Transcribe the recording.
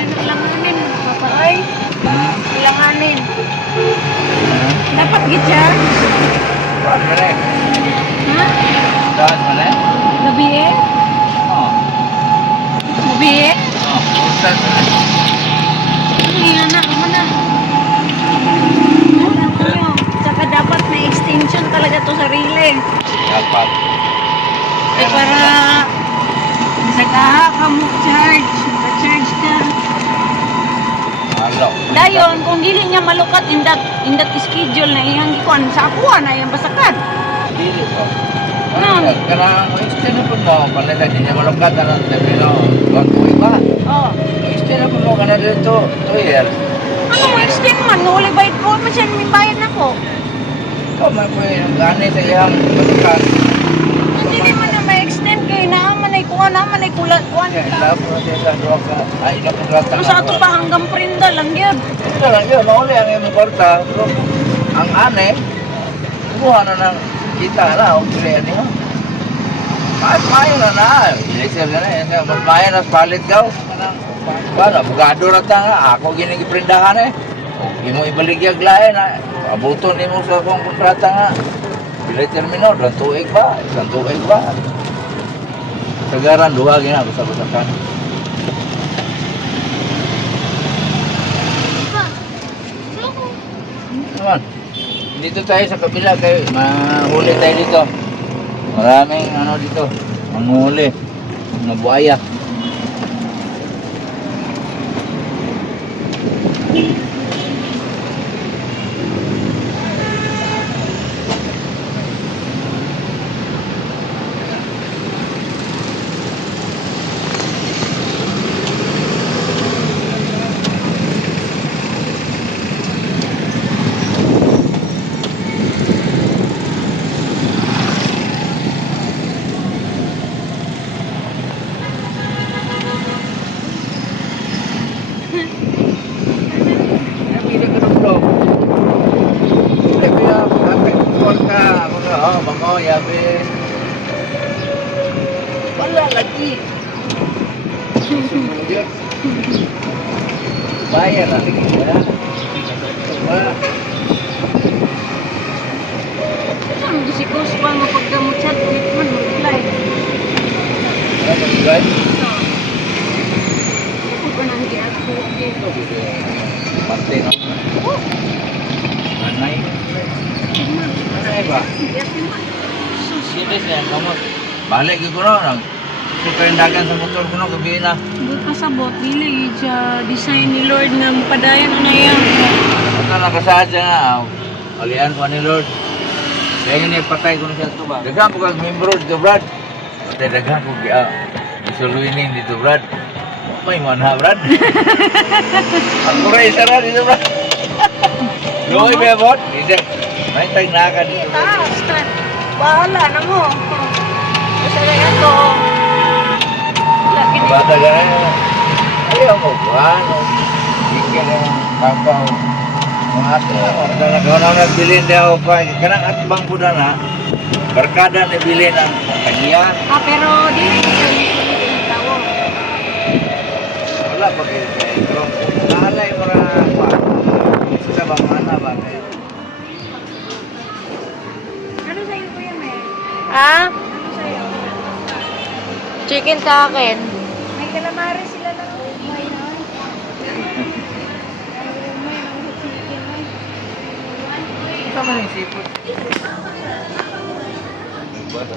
Langanin, paparay. Langanin. Dapat gitya. Saan mo na eh? Ha? Saan mo na eh? Gabi eh? Oo. Gabi eh? Oo. Saan mo na eh? Hindi na, mana. Wala ko yun. Tsaka dapat may extension talaga to sarili. Dapat. Eh para nagkaha ka mo charge. Naka-charge ka. Halo. Dayon, kung dili niya malukat in that schedule na iyang gikuan sa akuan na iyang basakan. Dili ko. Ano? Karena extend na po mo. Palita din niya malukat na ng termino. Huwag ko iba. Oh. Extend na po mo ka na dito. 2 years. Ano mo extend man? Nuli bayad ko. Masyan may bayad na ko. Ikaw man po yung gani sa iyang malukat. Hindi mo na may extend kay naaman ay kuha naman ay kulat kuhan Kaya ka. ilabo na siya sa duwa ka. Ay, nakukulatan Ano sa ato pa hanggang prinda lang yun. Ito lang yun, mauli ang iyong kwarta. Pero ang ane, kumuha na ng kita na, o pilihan niyo. Mas mayo na na. Eleksyon na na. Mas mayo na palit daw. Paano, bugado na ta nga. Ako ginigiprindahan eh. Hindi mo ibaligyag lain na. Abuton ni mo sa akong kontrata nga. Bilay termino, dan tuig ba? Isang tuig ba? Sagaran, duha gina, basta-basakan. Naman. Dito tayo sa kabila kay mahuli tayo dito. Maraming ano dito, manghuli, mga buhaya. Yabe. Wala lagi. Bayar lagi ya. Wala. Ano si Kus pa mo pagdamot chat with man reply. Ano guys? Ako pa nang giat ko dito. Pati no. Anay. Anay ba? Sinis na kamot. Balik ko no. Super dagan sa motor ko no gabi na. Buot pasabot dili siya design ni Lord na padayon na yan. Ito nakasaad siya nga. Alian ko ni Lord. Kaya yun patay ko na siya ito ba. Daghan ko kag membro dito Brad. Pati daghan ko isuluinin dito Brad. May manha Brad. Ako rin isa Brad dito Brad. Loy ba bot? Hindi. May tagnakan dito. Bahala na mo. Basta na yan to. Bata ka na. Ayaw mo ba? Ikin na kakao. Mga ato na. Nagawa na nagbilin na ako pa. Kanang atbang po na na. Barkada na bilin ang tagiya. Pero dili yung tawo. Wala pa kayo. Pero naalay mo na pa. Sa bang mana ba kayo? Ano sa'yo po yan eh? Ah, Ano sa'yo? chicken sa akin. May calamari sila lang. May na. Ito man yung sipot. Bata.